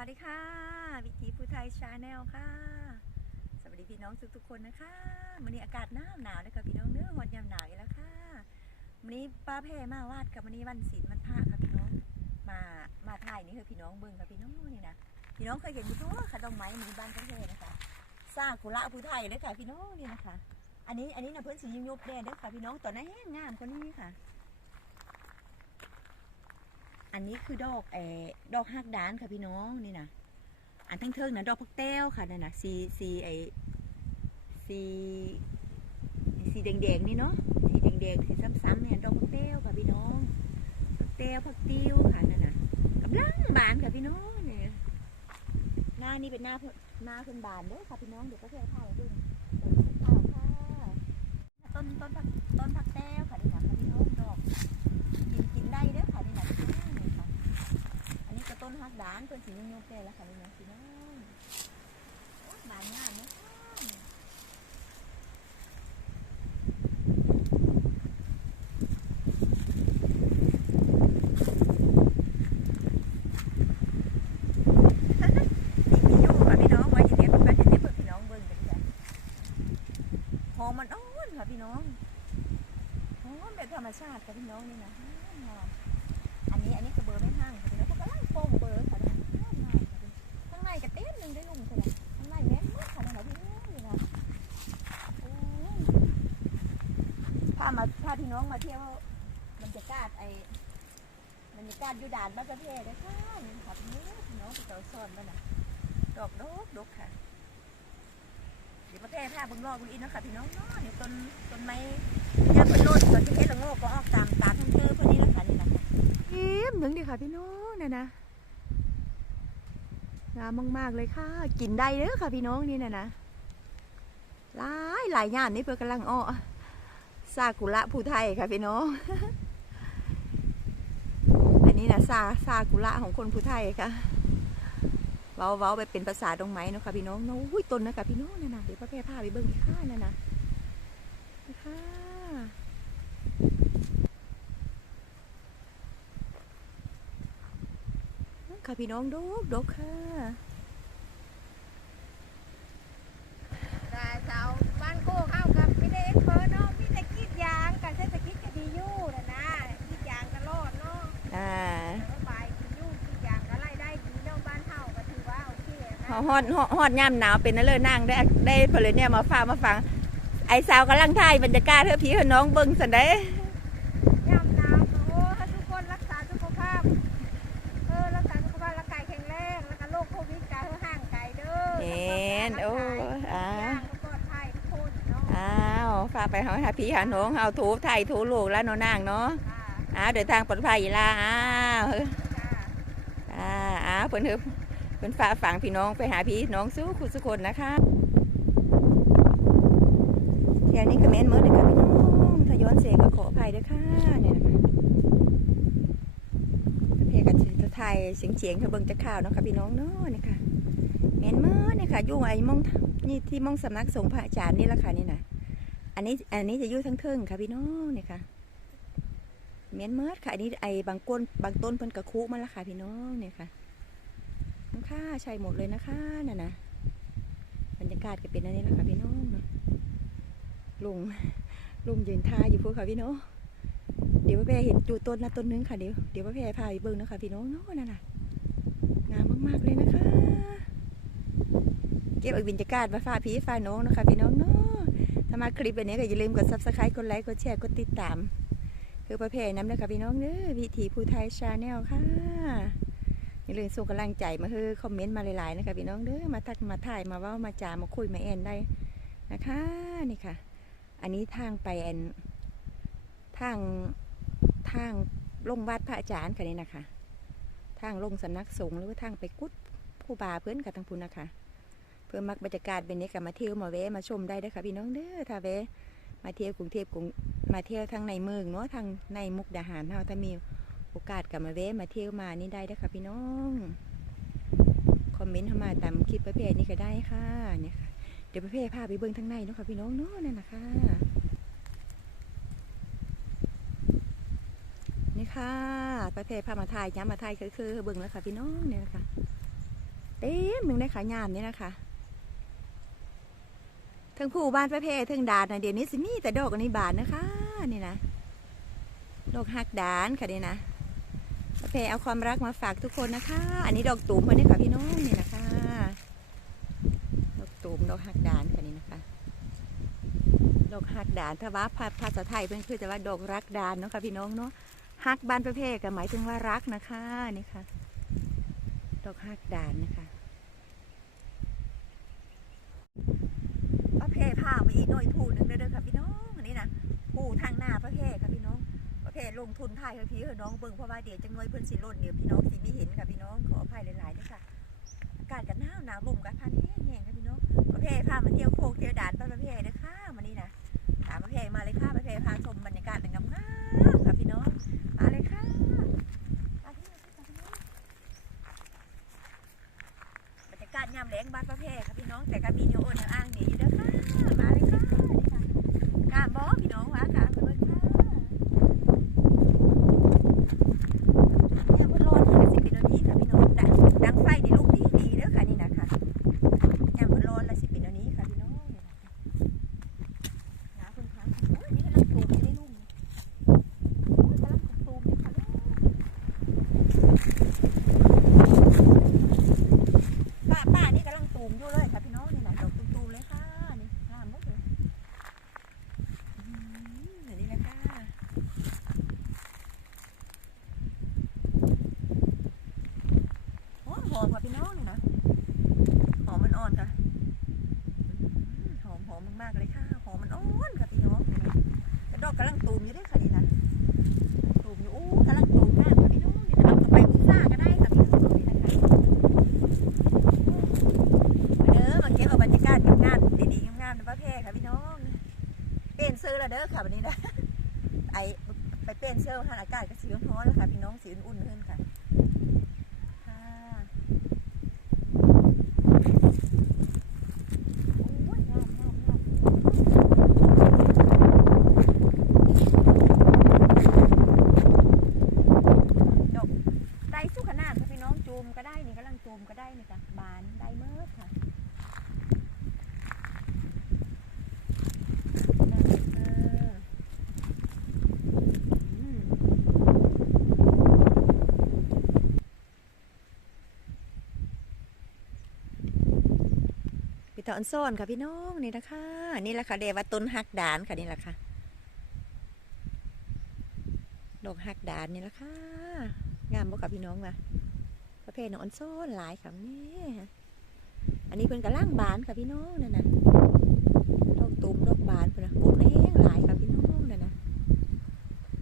วัสดีค่ะ วิถีผู้ไทยชาแนลค่ะ สวัสดีพี่น้องทุกๆคนนะคะวันนี้อากาศหนาวหนาวเลยค่ะพี่น้องเนื้อหดยามหนาวอีกแล้วค่ะวันนี้ป้าแพรมาวาดกับวันนี้วันศีลวันพระค่ะพี่น้องมามาถ่ายนี่คือพี่น้องเบิ่งค่ะพี่น้องนี่นะพี่น้องเคยเห็นอยู่ทั่วค่ะดอกไม้หมู่บ้านป้าแพรนะคะสร้างกุละผู้ไทยเลยค่ะพี่น้องนี่นะคะ อันนี้อันนี้นะเพื่อนสียุบแดงเด้อค่ะพี่น้องตัวนั้นงามกว่านี้ค่ะ อันนี้คือดอกเอดอกฮักดานค่ะพี่น้องนี่นะอันทั้งเทิงนะดอกพักแต้วค่ะนั่นนะสีสีไอสีสีแดงๆนี่เนาะสีแดงๆสีซ้ำๆเนี่ยดอกพักแต้วค่ะพี่น้องพักแต้วพักติ้วค่ะนั่นนะกำลังบานค่ะพี่น้องเนี่ยหน้านี่เป็นหน้าหน้าเพิ่นบานเด้อค่ะพี่น้องเดี๋ยวก็เที่ยวถ่ายด้วยข้าต้นต้นผักต้นผักแต้วค่ะนี่นะค่ะพี่น้องดอกกินกินได้เด้อค่ะนี่นะพี่น้องนี่ค่ะ อั นนี้ก็ต้นฮักดานเพิ่นสินิยมได้แล้วค่ะพี่น้องบานงามนาะนี่มีอยู่ค่ะพี่น้องไว้จะเด็บไว้จะเด็บเพื่อพี่น้องเบิ่งกันะหอมมันอ่อนค่ะพี่น้องหอมแบบธรรมชาติค่ะพี่น้องนี่นะอมอันนี้อันนี้คือ น้องมาเที่ยวบรรยากาศไอ้บรรยากาศอยูด่านบ้านประเทศเลยค่ะนี่ค่ะพี่น้องพี่น้องไปต่อซ่อนบ้านน่ะดอกดกดกค่ะ เดี๋ยวประเทศท่าเบึงรอคุณอินนะค่ะพี่น้องเนาะนี่ต้นต้นไม้ยาเพิ่นโลดต้นที่เฮ็ดละโงกก็ออกตามตาทั้งเธอพิ่นนี่ละค่ะนี่นะคะเอ็มถึงดิค่ะพี่น้องน่ะนะงามมากๆเลยค่ะ กินได้เด้อค่ะพี่น้องนี่น่ะนะหลายหลายย่านนี่เพิ่นกำลังอ้อ ซากุระผู้ไทยค่ะพี่น้อง อันนี้นะซาซากุระของคนผู้ไทยค่ะ เว้าเว้าไปเป็นภาษาดงไม้เนาะค่ะพี่น้องเนาะอุ้ยต้นนะค่ะพี่น้องนั่นนะเดี๋ยวพ่อแพร่พาไปเบิ่งอีกข้านั่นนะค่ะค่ะพี่น้องดกดกค่ะ แต่ชาวบ้านโคกเข้ากับไม่ได้เอ็กเพิร์เนาะมีแต่กรีดยางกับเศรษฐกิจก็ดีอยู่นะนะกรีดยางก็รอดเนาะ อ่า สบายดีอยู่กรีดยางก็ไล่ได้ดีเนาะบ้านเฮาก็ถือว่าโอเคนะ ฮอดฮอดฮอดย่ามหนาวเป็นนั่นเลยนั่งได้ได้เพลินเนี่ยมาฟังมาฟัง ไอ้สาวกำลังถ่ายบรรยากาศเธอพี่เธอน้องเบิ่งสันได้ย่ำหนาวก็โอ้ให้ทุกคนรักษาสุขภาพเออรักษาสุขภาพร่างกายแข็งแรงแล้วก็โรคโควิดก็ให้ห่างไกลเด้อเห็นโอ้อ่าย่างก็ปลอดภัยทุกคนเนาะอ้าวฝากไปหาหาพี่หาน้องเอาถูไทยถูลูกแล้วเน้องนางเนาะค่ะอ้าวเดินทางปลอดภัยอีหล่ะอ้าวค่ะอ่าอ้าวเพิ่นเฮบ เพิ่นฝาฝังพี่น้องไปหาพี่น้องสู้คุณสุคนนะคะแถวนี้ก็แม่นเมื่อเลยค่ะพี่น้องถ้าย้อนเสียก็ขออภัยด้วยค่ะเนี่ยนะคะเพกันจไทยเสียงเสียงเธอเบิ่งจะข่าวนะคะพี่น้องเนาะเนี่ยค่ะแม่นเมื่อเนี่ยค่ะยู่ไอ้มองนี่ที่มองสำนักสงฆ์พระอาจารย์นี่แหละค่ะนี่นะอันนี้อันนี้จะยู่ทั้งเทิงค่ะพี่น้องเนี่ยค่ะเมียนเมิดค่ะอันนี้ไอ้บางก้นบางต้นเพิ่นกระคุมันละค่ะพี่น้องเนี่ยค่ะ น้ำค่าใช่หมดเลยนะคะน่ะนะบรรยากาศก็เป็นอันนี้ละคะพี่น้องเนาะลุงลุงยืนท่าอยู่พวกค่ะพี่น้องเดี๋ยวพ่อแพรเห็นจูต้นนะต้นนึงค่ะเดี๋ยวเดี๋ยวพ่อแพรพาไปเบิ่งนะคะพี่น้องเนาะนั่นน่ะงามมากๆเลยนะคะ เก็บเอาบรรยากาศมาฝากพี่ฝากน้องนะคะพี่น้องเนาะถ้ามาคลิปแบบนี้ก็อย่าลืมกด subscribe กดไลค์กดแชร์กดติดตาม คือประเภทน้ำนะคะพี่น้องเด้อวิถีภูไทยชาแนลค่ะ อย่าลืมส่งกำลังใจมาคือคอมเมนต์มาหลายๆนะคะพี่น้องเด้อมาทักมาถ่ายมาว่ามาจามาคุยมาแอนได้นะคะนี่ค่ะ อันนี้ทางไปแอนทางทางลงวัดพระอาจารย์ค่ะนี่นะคะ ทางลงสำนักสงฆ์หรือว่าทางไปกุดผู้บาเพื่อนกับทางพุนนะคะ เพื่อมักบรรยากาศเป็นนี้กับมาเที่ยวมาแวะมาชมได้ด้อค่ะพี่น้องเด้อถ้าแวะมาเที่ยวกรุงเทพกรุงมาเที่ยวทางในเมืองเนาะทางในมุกดาหารเฮาถ้ามีโอกาสกลับมาแวะมาเที่ยวมานี่ได้ด้ค่ะพี่น้อง คอมเมนต์เข้ามาตามคลิปประเภทนี้ก็ได้ค่ะเนี่ยค่ะ เดี๋ยวประเภทพาไปเบิ่งทางในเนาะค่ะพี่น้องเนาะนั่นนะคะนี่ค่ะประเภทพามาถ่ายย้ำมาถ่ายคือคือเบิ่งแล้วค่ะพี่น้องเนี่ยนะคะเต็มมึงได้ขายามนี่นะคะทั้งผู้บ้านประเภททั้งดานนะเดี๋ยวนี้สิมีแต่ดอกอันนี้บานนะคะนี่นะดอกหักดานค่ะนี่นะ เภทเอาความรักมาฝากทุกคนนะคะ อันนี้ดอกตูมคนนี้ค่ะพี่น้องนี่นะคะ ดอกตูมดอกหักดานค่ะนี่นะคะ ดอกหักดานถ้าว่าภาภาษาไทยเพื่อนคือจะว่าดอกรักดานเนาะค่ะพี่น้องเนาะหักบ้านประเภทก็หมายถึงว่ารักนะคะนี่ค่ะ ดอกหักดานนะคะประเภทผ้ามาอีกหน่อยผูหนึ่งเด้อค่ะพี่น้องอันนี้นะผูทางหน้าประเภทค่ะ พี่ลงทุนไทยพี่เออน้องเบิ่งเพราะว่าเดี๋ยวจังน้อยเพิ่นสิล่นเดี๋ยวพี่น้องสิไม่เห็นค่ะพี่น้องขออภัยหลายๆด้วยค่ะอากาศกันหนาวหนาวลมกันพันแห้งๆค่ะพี่น้องประเภทพามาเที่ยวโคกเที่ยวด่านบ้านประเภทเด้อค่ะมานี่นะตามประเภทมาเลยค่ะประเภทพาชมบรรยากาศงามๆค่ะพี่น้องมาเลยค่ะมาบรรยากาศยามแล้งบ้านประเภทค่ะพี่น้องแต่ก็มีเนียวโอนเนียวอ้างหนีอยู่เด้อค่ะมาเลยค่ะนี่ค่ะกล้าบอพี่น้องวะค่ะมาเบิ่งค่ะเนี่ยมันร้อนค่ะสิเป็นอันนี้ค่ะพี่น้องดังดังไฟในลูกนี้ดีเด้อค่ะนี่นะคะเนี่ยมันร้อนละสิเป็นอันนี้ค่ะพี่น้องนี่นะคะหาคุณคะโอ้ยนี่กำลังตูมอยู่ในลูกนี่โอ้ยกำลังตูมอยู่ค่ะลูก ป้าป้านี่กำลังตูมอยู่เลยค่ะพี่น้องนี่นะดอกตูมๆเลยค่ะนี่งามมากเลยอืมอันนี้เลยค่ะหอมหอมค่ะพี่น้องนี่นะหอมมันอ่อนค่ะอืมหอมหอมมากๆเลยค่ะหอมมันอ่อนค่ะพี่น้องนี่นะ แต่ดอกกำลังตูมอยู่ด้วยค่ะนี่นะตูมอยู่อู้กำลังตูมมากค่ะพี่น้องนี่นะเอาไปพิซซ่าก็ได้ค่ะพี่น้องนี่นะคะ เด้อมาเก็บเอาบรรยากาศงามๆดีๆงามๆในประเทศค่ะพี่น้อง เปลี่ยนเสื้อแล้วเด้อค่ะวันนี้นะ ไอไปเปลี่ยนเสื้อทางอากาศก็สีร้อนๆแล้วค่ะพี่น้องสีอุ่นๆขึ้นค่ะค่ะโอ้ยงามงามงามดอกได้สุขนาดค่ะพี่น้องจูมก็ได้นี่กำลังจูมก็ได้นี่ค่ะบานได้เมิดค่ะ ได้เลยค่ะอืมพี่ ตอนซ่อนค่ะพี่น้องนี่นะคะนี่แหละค่ะเดว่าต้นหักดานค่ะนี่แหละค่ะดอกหักดานนี่แหละค่ะงามบ่ค่ะพี่น้องว่ะประเภทนอนซ่อนหลายค่ะนี่อันนี้เพิ่นกระล่างบานค่ะพี่น้องนั่นนะดอกตุ่มดอกบานเพุ่นนะกุ๊กแห้งหลายค่ะพี่น้องนั่นนะ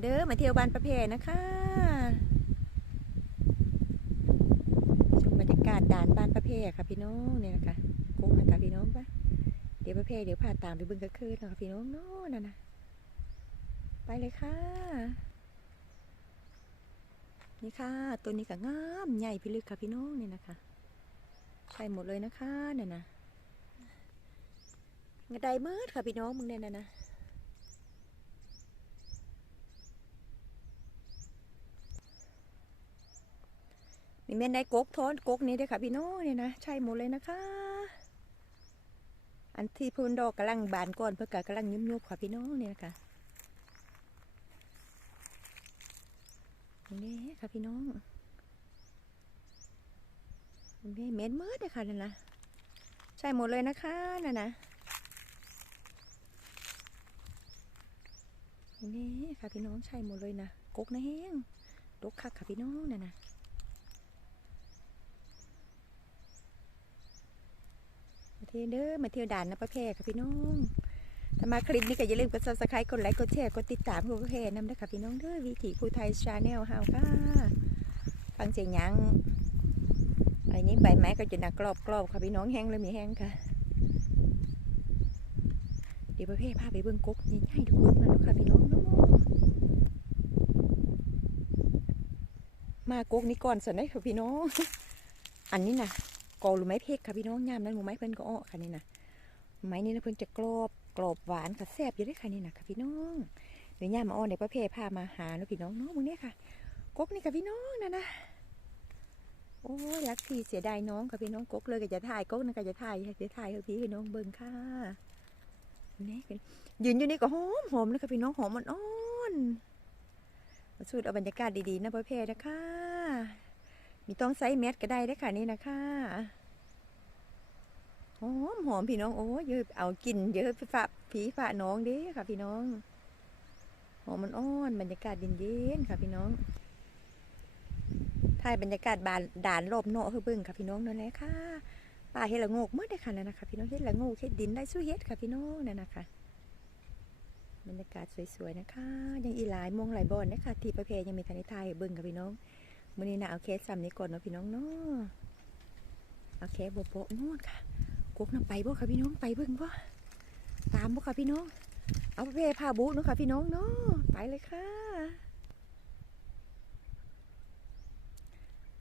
เด้อมาเที่ยวบ้านประเพนะคะชมบรรยากาศด่านบ้านประเพค่ะพี่น้องเนี่ยนะคะ กุ๊กนะคะพี่น้องปะเดี๋ยวประเพเดี๋ยวพาตามไปบึงกระคืนนะคะพี่น้องโน่นนั่นนะไปเลยค่ะ นี่ค่ะ ตัวนี้ก็งามใหญ่พิลึกค่ะพี่น้องเนี่ยนะคะใช่หมดเลยนะคะเนี่ยนะกระไดเมิดค่ะพี่น้องมึงเนี่ยนะนะมีเม่นได้กกโทนกกนี้ด้วยค่ะพี่น้องเนี่ยนะใช่หมดเลยนะคะ อันที่พูนดอกกำลังบานก่อนเพื่อกกำลังยุบยุบๆค่ะพี่น้องเนี่ยนะคะนี่ค่ะพี่น้องนี่เม็ดเมิดเลยค่ะนั่นนะใช่หมดเลยนะคะนั่นนะนี่ค่ะพี่น้องใช่หมดเลยนะกกนะแห้งดกคักค่ะพี่น้องน่ะนะมา เที่ยวเด้อมาเที่ยวด่านนะประเพค่ะพี่น้องถ้ามาคลิปนี้ก็อย่าลืมกด subscribe กดไลค์กดแชร์กดติดตามกดประเพนำด้วยค่ะพี่น้องเด้อวิถีภูไทยชาแนลเฮาค่ะฟังเสียงยังอันนี้ใบไม้ก็จะหนักกรอบกรอบๆค่ะพี่น้องแห้งเลยมีแห้งค่ะเดี๋ยวประเภทพาไปเบิ่งกกใหญ่ๆทุกกกนั่นะค่ะพี่น้องเนาะมากกนี้ก่อนสนได้ค่ะพี่น้อง อันนี้นะ กอหรือไม้เพกค่ะพี่น้องยามนั้นหมูไม้เพิ่นก็อ้อค่ะนี่นะไม้นี่นะเพิ่นจะกรอบกรอบหวานค่ะแซ่บอยู่ด้วยค่ะนี่นะค่ะพี่น้องเดี๋ยวยามมาอ้อในประเภทพามาหาเนาะพี่น้องเนาะมึงเนี่ยค่ะกกนี่ค่ะพี่น้องนะนะโอ้ยรักพี่เสียดายน้องค่ะพี่น้องกกเลยก็จะถ่ายกกนั่นก็จะถ่ายจะถ่ายให้พี่ให้น้องเบิ่งค่ะนี่เป็นยืนอยู่นี่ก็หอมหอมเลยค่ะพี่น้องหอมอ่อนๆสูดเอาบรรยากาศดีๆนะพ่อเพนะคะ มีต้องใส่แมสก็ได้ได้ค่ะนี่นะคะหอมหอมพี่น้องโอ้ยเยอะเอากินเยอะฝาผีฝาน้องเด้ค่ะ พี่น้องหอมมันอ่อนบรรยากาศเย็นๆค่ะ พี่น้องถ่ายบรรยากาศบานด่านรอบเนาะคือเบิ่งค่ะพี่น้องนั่นแหละค่ะป่าเฮ็ดละโงกเมื่อได้ค่ะนั่นนะคะ พี่น้องเฮ็ดละโงกเฮ็ดดินได้สู้เฮ็ดค่ะพี่น้องนั่นนะคะบรรยากาศสวยๆนะคะ ยังอีหลายมงหลายบอนนะคะที่ประเพยังมีทันได้ถ่ายให้เบิ่งค่ะพี่น้อง มื้อนี้นะเอาเคสซ้ำนี้ก่อนเนาะพี่น้องเนาะเอาเคสโบโปะนู่นค่ะกกน้ำไปบ่ค่ะพี่น้องไปเบิ่งบ่ตามบ่ค่ะพี่น้อง เอาเพพาบุเนาะค่ะพี่น้องเนาะไปเลยค่ะ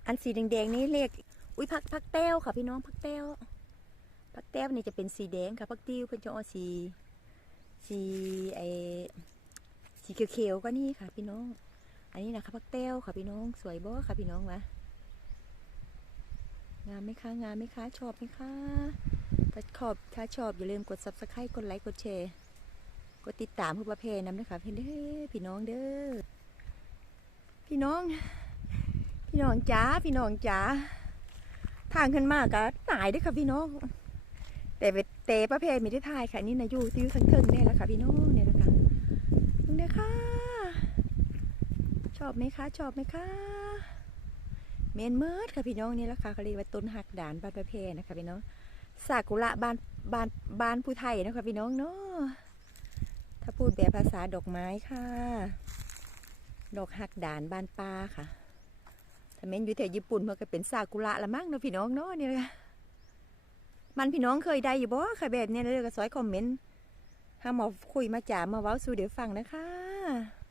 อันสีแดงๆนี่เรียกอุ้ยผักผักแต้วค่ะพี่น้องผักแต้วผักแต้วนี่จะเป็นสีแดงค่ะผักติ้วเป็นจะเอสีสีไอสีเขียวๆก็นี่ค่ะพี่น้อง อันนี้นะคะผักแต้วค่ะพี่น้องสวยบ่ค่ะพี่น้องวะงามไหมคะงามไหมคะชอบไหมคะถ้าชอบถ้าชอบอย่าลืมกด subscribe กดไลค์กดแชร์กดติดตามเพื่อประเพณนำนะคะเพี่เด้อพี่น้องเด้อพี่น้อง พี่น้องจ๋าพี่น้องจ๋าทางขึ้นมากก็ตายด้วยค่ะพี่น้องแต่เวเตะประเภทไม่ได้ทายค่ะนี่นะอยู่ที่อยู่ทั้งเทิงเนี่ยแหละค่ะพี่น้องเนี่ยนะคะตรงเนี้ยค่ะ อบไหมคะ ชอบไหมคะเมนเมิร์ดค่ะพี่น้องนี่แหละค่ะเขาเรียกว่าต้นหักด่านบานประเพณนะคะพี่น้องซากุระบานบานบานผู้ไทยนะคะพี่น้องเนาะถ้าพูดแบบภาษาดอกไม้ค่ะ ดอกหักด่านบานป้าค่ะถ้าเมนอยู่แถวญี่ปุ่นมันก็เป็นซากุระละมั้งเนาะพี่น้องเนาะเนี่ยนะมันพี่น้องเคยได้อยู่บ่ค่ะแบบเนี้ยเลยก็ซอยคอมเมนต์ห้าหมอคุยมาจ่ามาเว้าสู่เดี๋ยวฟังนะคะ